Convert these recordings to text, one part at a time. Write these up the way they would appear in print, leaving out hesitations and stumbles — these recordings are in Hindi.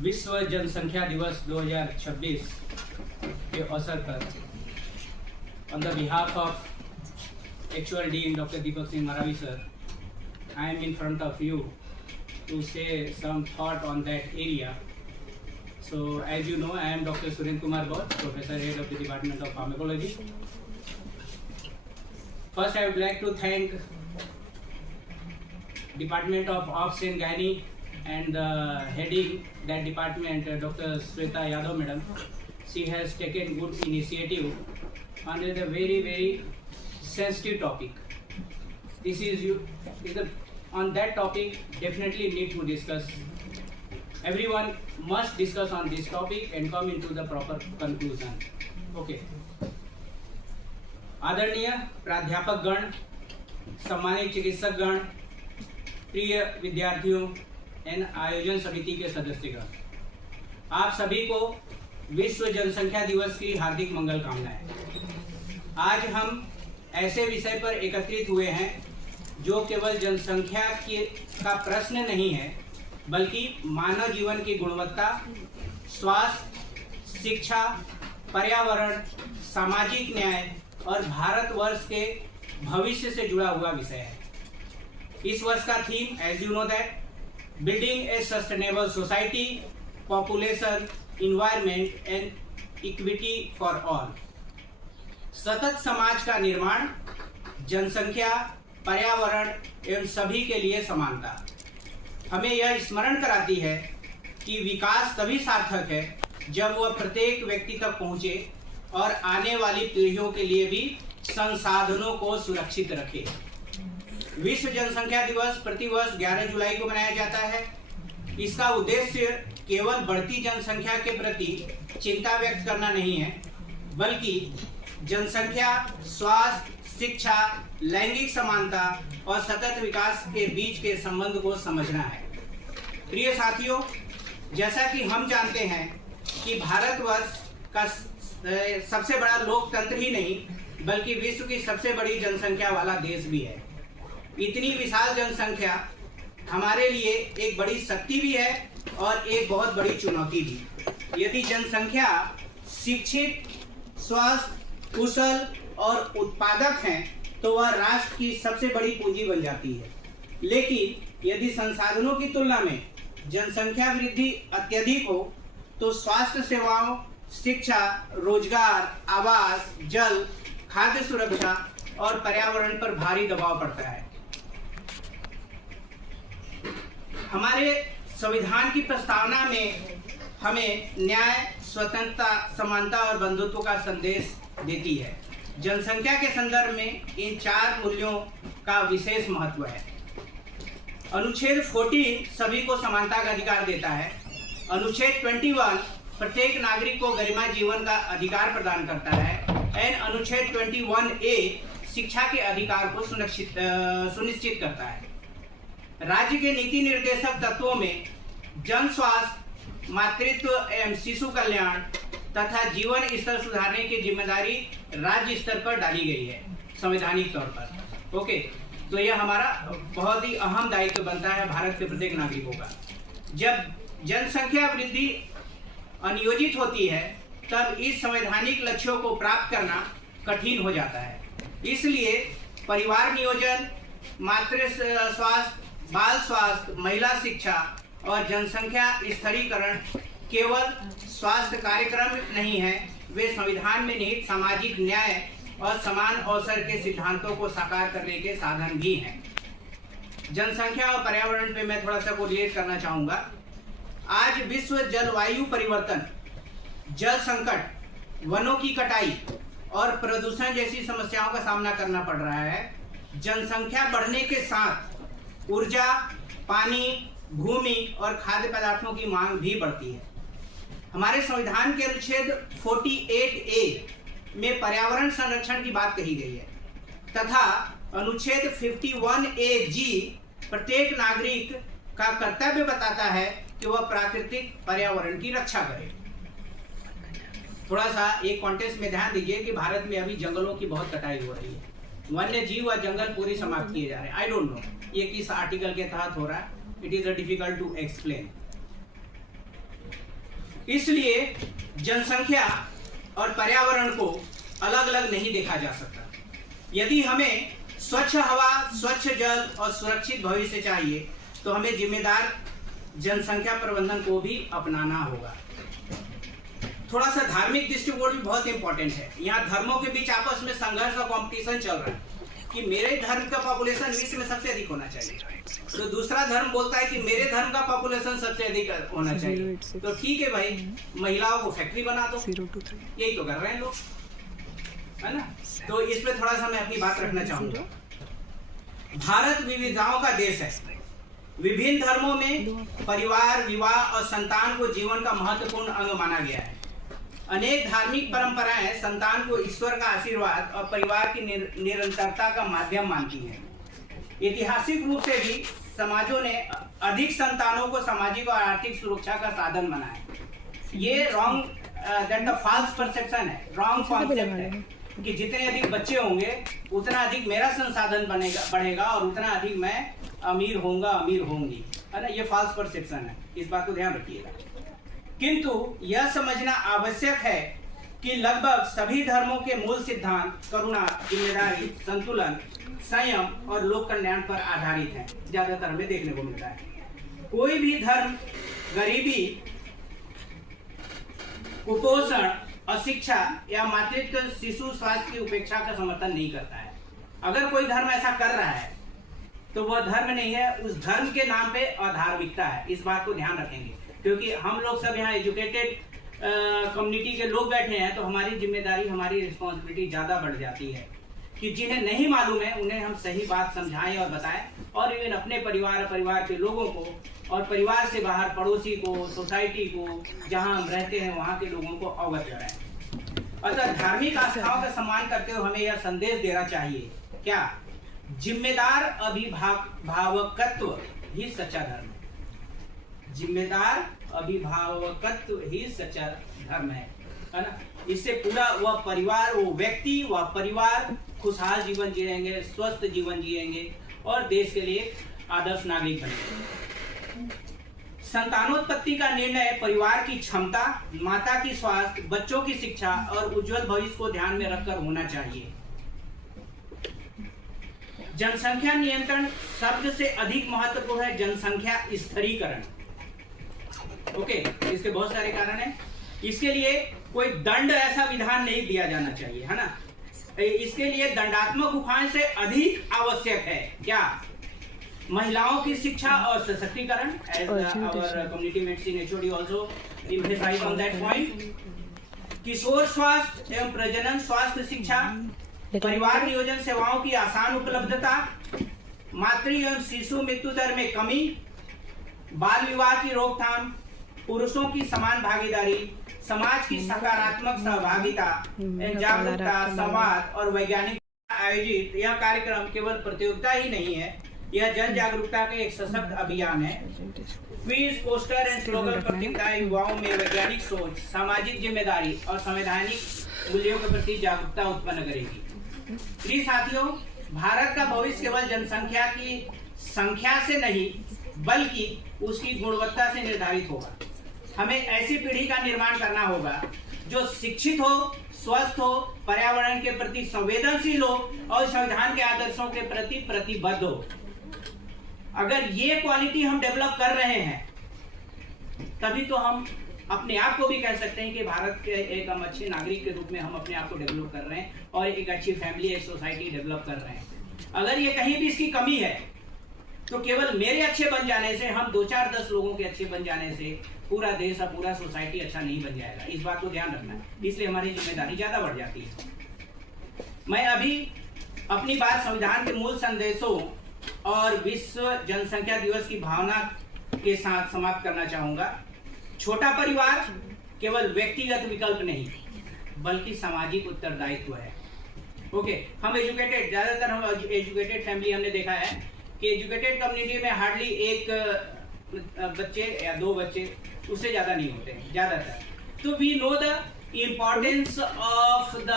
विश्व जनसंख्या दिवस 2026 के अवसर पर on the behalf of actual Dean Dr. Deepak Singh Maravi sir, I am in front of you to say some thought on that area. So as you know, I am Dr. Surendra Kumar Gaur, Professor Head of the Department of Pharmacology. First, I would like to thank Department of Obs and Gynae and heading that department, Dr. Sweta Yadav Madam. She has taken good initiative on a very sensitive topic. On that topic definitely need to discuss. Everyone must discuss on this topic and come into the proper conclusion. Okay. आदरणीय प्राध्यापक गण, सम्मानित चिकित्सक गण, प्रिय विद्यार्थियों एवं आयोजन समिति के सदस्यगण, आप सभी को विश्व जनसंख्या दिवस की हार्दिक मंगल कामनाएं। आज हम ऐसे विषय पर एकत्रित हुए हैं जो केवल जनसंख्या का प्रश्न नहीं है, बल्कि मानव जीवन की गुणवत्ता, स्वास्थ्य, शिक्षा, पर्यावरण, सामाजिक न्याय और भारतवर्ष के भविष्य से जुड़ा हुआ विषय है। इस वर्ष का theme, as you know that, building a sustainable society, population, environment and equity for all. सतत समाज का निर्माण, जनसंख्या, पर्यावरण एवं सभी के लिए समानता हमें यह स्मरण कराती है कि विकास तभी सार्थक है जब वह प्रत्येक व्यक्ति तक पहुंचे और आने वाली पीढ़ियों के लिए भी संसाधनों को सुरक्षित रखे। विश्व जनसंख्या दिवस प्रतिवर्ष 11 जुलाई को मनाया जाता है। इसका उद्देश्य केवल बढ़ती जनसंख्या के प्रति चिंता व्यक्त करना नहीं है, बल्कि जनसंख्या, स्वास्थ्य, शिक्षा, लैंगिक समानता और सतत विकास के बीच के संबंध को समझना है। प्रिय साथियों, जैसा कि हम जानते हैं कि भारतवर्ष का सबसे बड़ा लोकतंत्र ही नहीं, बल्कि विश्व की सबसे बड़ी जनसंख्या वाला देश भी है। इतनी विशाल जनसंख्या हमारे लिए एक बड़ी शक्ति भी है और एक बहुत बड़ी चुनौती भी। यदि जनसंख्या शिक्षित, स्वस्थ, कुशल और उत्पादक है तो वह राष्ट्र की सबसे बड़ी पूंजी बन जाती है। लेकिन यदि संसाधनों की तुलना में जनसंख्या वृद्धि अत्यधिक हो तो स्वास्थ्य सेवाओं, शिक्षा, रोजगार, आवास, जल, खाद्य सुरक्षा और पर्यावरण पर भारी दबाव पड़ता है। हमारे संविधान की प्रस्तावना में हमें न्याय, स्वतंत्रता, समानता और बंधुत्व का संदेश देती है। जनसंख्या के संदर्भ में इन 4 मूल्यों का विशेष महत्व है। अनुच्छेद 14 सभी को समानता का अधिकार देता है। अनुच्छेद 21 प्रत्येक नागरिक को गरिमा जीवन का अधिकार प्रदान करता है। एंड अनुच्छेद 21A शिक्षा के अधिकार को सुनिश्चित करता है। राज्य के नीति निर्देशक तत्वों में जन स्वास्थ्य, मातृत्व एवं शिशु कल्याण तथा जीवन स्तर सुधारने की जिम्मेदारी राज्य स्तर पर डाली गई है संवैधानिक तौर पर। ओके, तो यह हमारा बहुत ही अहम दायित्व बनता है भारत के प्रत्येक नागरिकों का। जब जनसंख्या वृद्धि अनियोजित होती है तब इस संवैधानिक लक्ष्यों को प्राप्त करना कठिन हो जाता है। इसलिए परिवार नियोजन, मातृ स्वास्थ्य, बाल स्वास्थ्य, महिला शिक्षा और जनसंख्या स्थिरीकरण केवल स्वास्थ्य कार्यक्रम नहीं है, वे संविधान में निहित सामाजिक न्याय और समान अवसर के सिद्धांतों को साकार करने के साधन भी हैं। जनसंख्या और पर्यावरण पे मैं थोड़ा सा कोरिलेट करना चाहूँगा। आज विश्व जलवायु परिवर्तन, जल संकट, वनों की कटाई और प्रदूषण जैसी समस्याओं का सामना करना पड़ रहा है। जनसंख्या बढ़ने के साथ ऊर्जा, पानी, भूमि और खाद्य पदार्थों की मांग भी बढ़ती है। हमारे संविधान के अनुच्छेद 48A में पर्यावरण संरक्षण की बात कही गई है तथा अनुच्छेद 51AG प्रत्येक नागरिक का कर्तव्य बताता है कि वह प्राकृतिक पर्यावरण की रक्षा करे। थोड़ा सा एक कॉन्टेक्स्ट में ध्यान दीजिए कि भारत में अभी जंगलों की बहुत कटाई हो रही है, वन्य जीव और जंगल पूरी समाप्त किए जा रहे हैं। आई डोंट नो ये किस आर्टिकल के तहत हो रहा है, it is difficult to explain. इसलिए जनसंख्या और पर्यावरण को अलग अलग नहीं देखा जा सकता। यदि हमें स्वच्छ हवा, स्वच्छ जल और सुरक्षित भविष्य चाहिए तो हमें जिम्मेदार जनसंख्या प्रबंधन को भी अपनाना होगा। थोड़ा सा धार्मिक दृष्टिकोण भी बहुत इंपॉर्टेंट है। यहाँ धर्मों के बीच आपस में संघर्ष और कंपटीशन चल रहा है कि मेरे धर्म का पॉपुलेशन विश्व में सबसे अधिक होना चाहिए, तो दूसरा धर्म बोलता है कि मेरे धर्म का पॉपुलेशन सबसे अधिक होना चाहिए। तो ठीक है भाई, महिलाओं को फैक्ट्री बना दो, यही तो कर रहे हैं लोग, है ना। तो इस पे थोड़ा सा मैं अपनी बात रखना चाहूंगा। भारत विविधताओं का देश है। विभिन्न धर्मों में परिवार, विवाह और संतान को जीवन का महत्वपूर्ण अंग माना गया है। अनेक धार्मिक परंपराएं संतान को ईश्वर का आशीर्वाद और परिवार की निरंतरता का माध्यम मानती हैं। ऐतिहासिक रूप से भी समाजों ने अधिक संतानों को सामाजिक और आर्थिक सुरक्षा का साधन माना है। ये wrong, that the false perception है, रॉन्ग कॉन्सेप्ट है कि जितने अधिक बच्चे होंगे उतना अधिक मेरा संसाधन बढ़ेगा और उतना अधिक मैं अमीर होऊंगा, अमीर होंगी, है ना। ये फॉल्स परसेप्शन है, इस बात को ध्यान रखिएगा। किंतु यह समझना आवश्यक है कि लगभग सभी धर्मों के मूल सिद्धांत करुणा, जिम्मेदारी, संतुलन, संयम और लोक कल्याण पर आधारित हैं। ज्यादातर हमें देखने को मिलता है। कोई भी धर्म गरीबी, कुपोषण, अशिक्षा या मातृत्व, शिशु स्वास्थ्य की उपेक्षा का समर्थन नहीं करता है। अगर कोई धर्म ऐसा कर रहा है तो वह धर्म नहीं है, उस धर्म के नाम पे अधार्मिकता है। इस बात को ध्यान रखेंगे, क्योंकि हम लोग सब यहाँ एजुकेटेड कम्युनिटी के लोग बैठे हैं, तो हमारी जिम्मेदारी, हमारी रिस्पॉन्सिबिलिटी ज्यादा बढ़ जाती है कि जिन्हें नहीं मालूम है उन्हें हम सही बात समझाएं और बताएं, और इवन अपने परिवार के लोगों को और परिवार से बाहर पड़ोसी को, सोसाइटी को, जहां हम रहते हैं वहां के लोगों को अवगत कराएं। अतः धार्मिक आस्थाओं का सम्मान करते हुए हमें यह संदेश देना चाहिए, क्या? जिम्मेदार अभिभावकत्व ही सच्चा धर्म है। जिम्मेदार अभिभावकत्व ही सच्चा धर्म है ना। इससे पूरा वह परिवार, वो व्यक्ति, वह परिवार खुशहाल जीवन जिएंगे, स्वस्थ जीवन जिएंगे और देश के लिए आदर्श नागरिक बनेंगे। संतानोत्पत्ति का निर्णय परिवार की क्षमता, माता की स्वास्थ्य, बच्चों की शिक्षा और उज्जवल भविष्य को ध्यान में रखकर होना चाहिए। जनसंख्या नियंत्रण शब्द से अधिक महत्वपूर्ण है जनसंख्या स्थिरीकरण। ओके, इसके बहुत सारे कारण हैं। इसके लिए कोई दंड ऐसा विधान नहीं दिया जाना चाहिए, है ना। इसके लिए दंडात्मक उपाय से अधिक आवश्यक है क्या? महिलाओं की शिक्षा और सशक्तिकरण, as our community medicine HOD also emphasise on that point. किशोर स्वास्थ्य एवं प्रजनन स्वास्थ्य शिक्षा, परिवार नियोजन सेवाओं की आसान उपलब्धता, मातृ एवं शिशु मृत्यु दर में कमी, बाल विवाह की रोकथाम, पुरुषों की समान भागीदारी, समाज की सकारात्मक सहभागिता, जागरूकता, संवाद और वैज्ञानिक आयोजित यह कार्यक्रम केवल प्रतियोगिता ही नहीं है, यह जन जागरूकता का एक सशक्त अभियान है। क्विज, पोस्टर एंड स्लोगन प्रतियोगिताएं युवाओं में वैज्ञानिक सोच, सामाजिक जिम्मेदारी और संवैधानिक मूल्यों के प्रति जागरूकता उत्पन्न करेगी। प्रिय साथियों, भारत का भविष्य केवल जनसंख्या की संख्या से नहीं बल्कि उसकी गुणवत्ता से निर्धारित होगा। हमें ऐसी पीढ़ी का निर्माण करना होगा जो शिक्षित हो, स्वस्थ हो, पर्यावरण के प्रति संवेदनशील हो और संविधान के आदर्शों के प्रति प्रतिबद्ध हो। अगर ये क्वालिटी हम डेवलप कर रहे हैं तभी तो हम अपने आप को भी कह सकते हैं कि भारत के एक हम अच्छे नागरिक के रूप में हम अपने आप को डेवलप कर रहे हैं और एक अच्छी फैमिली, एक सोसाइटी डेवलप कर रहे हैं। अगर ये कहीं भी इसकी कमी है तो केवल मेरे अच्छे बन जाने से, हम 2-4-10 लोगों के अच्छे बन जाने से पूरा देश और पूरा सोसाइटी अच्छा नहीं बन जाएगा। इस बात को ध्यान रखना है, इसलिए हमारी जिम्मेदारी ज्यादा बढ़ जाती है। मैं अभी अपनी बात संविधान के मूल संदेशों और विश्व जनसंख्या दिवस की भावना के साथ समाप्त करना चाहूंगा। छोटा परिवार केवल व्यक्तिगत विकल्प नहीं बल्कि सामाजिक उत्तरदायित्व है। ओके, हम एजुकेटेड, ज्यादातर हम एजुकेटेड फैमिली हमने देखा है कि एजुकेटेड कम्युनिटी में हार्डली एक बच्चे या 2 बच्चे, उससे ज्यादा नहीं होते हैं ज्यादातर। तो we know the importance of the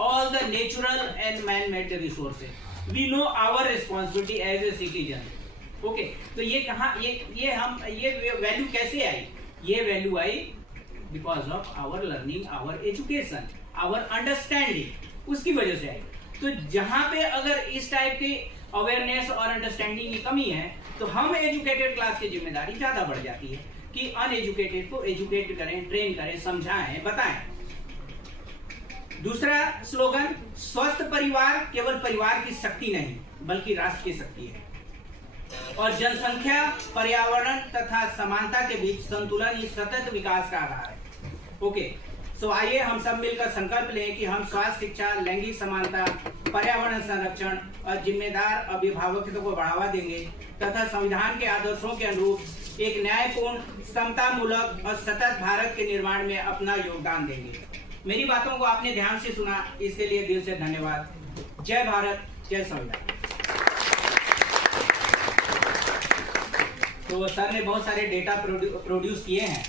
all the natural and man made resources. We know our responsibility as a citizen. Okay, तो ये कहाँ, ये वैल्यू कैसे आई? ये वैल्यू आई because of our learning, our education, our understanding, उसकी वजह से आई। तो जहां पे अगर इस टाइप की अवेयरनेस और अंडरस्टैंडिंग की कमी है तो हम एजुकेटेड क्लास की जिम्मेदारी ज्यादा बढ़ जाती है कि अनएजुकेटेड को एजुकेट करें, ट्रेन करें, समझाएं, बताएं। दूसरा स्लोगन, स्वस्थ परिवार केवल परिवार की शक्ति नहीं बल्कि राष्ट्र की शक्ति है, और जनसंख्या, पर्यावरण तथा समानता के बीच संतुलन ही सतत विकास का आधार है। ओके, सो आइए हम सब मिलकर संकल्प लें कि हम स्वास्थ्य शिक्षा, लैंगिक समानता, पर्यावरण संरक्षण और जिम्मेदार अभिभावकत्व को बढ़ावा देंगे तथा संविधान के आदर्शों के अनुरूप एक न्यायपूर्ण, समतामूलक और सतत भारत के निर्माण में अपना योगदान देंगे। मेरी बातों को आपने ध्यान से सुना, इसके लिए दिल से धन्यवाद। जय भारत, जय संविधान। तो सर ने बहुत सारे डेटा प्रोड्यूस किए हैं।